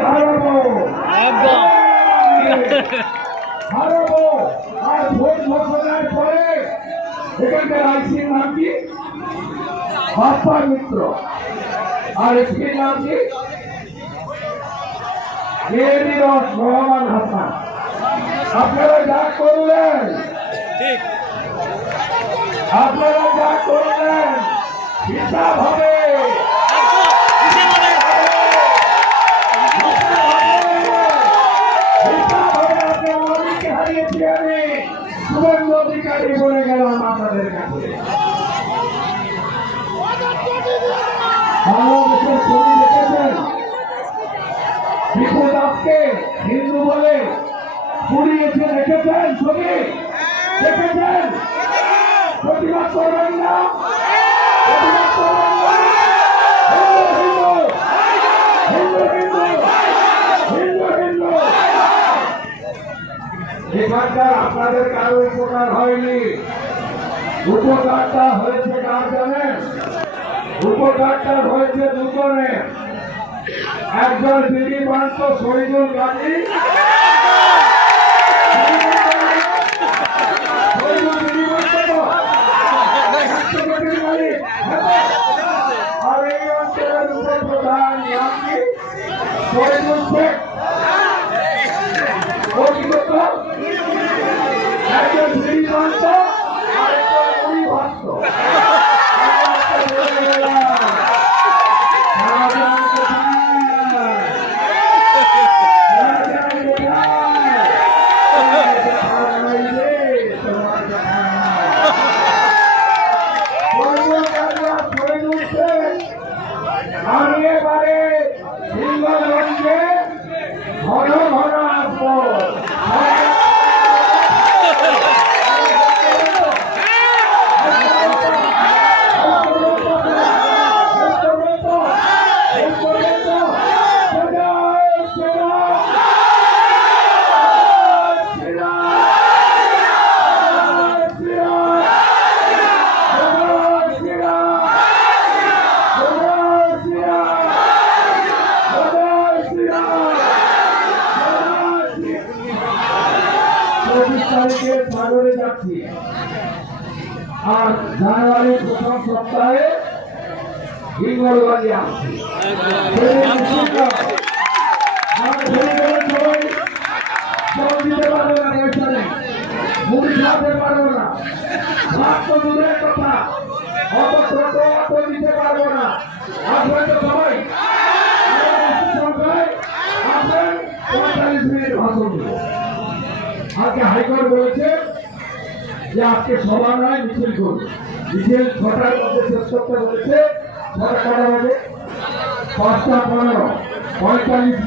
হারাবো হারাবো। আর ভোট ঘোষণার পরে এখানকার আইসির নাম কি? বাপ্পা মিত্র। আর এসপির নাম কি? রহমান হাসান। আপনারা যা করলেন, আপনারা যা করলেন হিসাব হবে। শুভেন্দু অধিকারী বলে গেলাম আপনাদের কাছে। বাংলাদেশের ছবি দেখেছেন? বিপু দাসকে হিন্দু বলে পুড়িয়েছে, দেখেছেন? ছবি দেখেছেন? প্রতিবাদ করবেন না, প্রতিবাদ করবেন না। হিন্দু হিন্দু হিন্দু হিন্দু। এখানকার আপনাদের কারো উপকার হয়নি, উপকারটা হয়েছে কার জানেন? উপকারটা হয়েছে দুজনে। একজন দিদি পান্ত শহীদুল গাজী, আর এই অঞ্চলের উপপ্রধান নাম কি? শহীদুল শেখ। একজন দিদি পান্ত আর একজন মুড়ি ভক্ত। আমি এবারে সিংহগঞ্জে ঘন ঘন আসবো। সাগরে যাচ্ছি, আর জানুয়ারির প্রথম সপ্তাহে হিঙ্গলগঞ্জে আসছি। দিতে পারবো না, পয়সা নেই, মুড়ি খাওয়াতে পারবো না, ভাত তো দূরের কথা, অত ছোট অত দিতে পারবো না। আসবেন তো সবাই? সংখ্যায় আসবেন, 45 মিনিট ভাষণ দেব। আজকে হাইকোর্ট বলেছে যে আজকে সভা নয়, মিছিল করবে। মিছিল 6টার মধ্যে শেষ করতে বলেছে। 6টা কটা বাজে? 5টা 15, 45 মিনিট।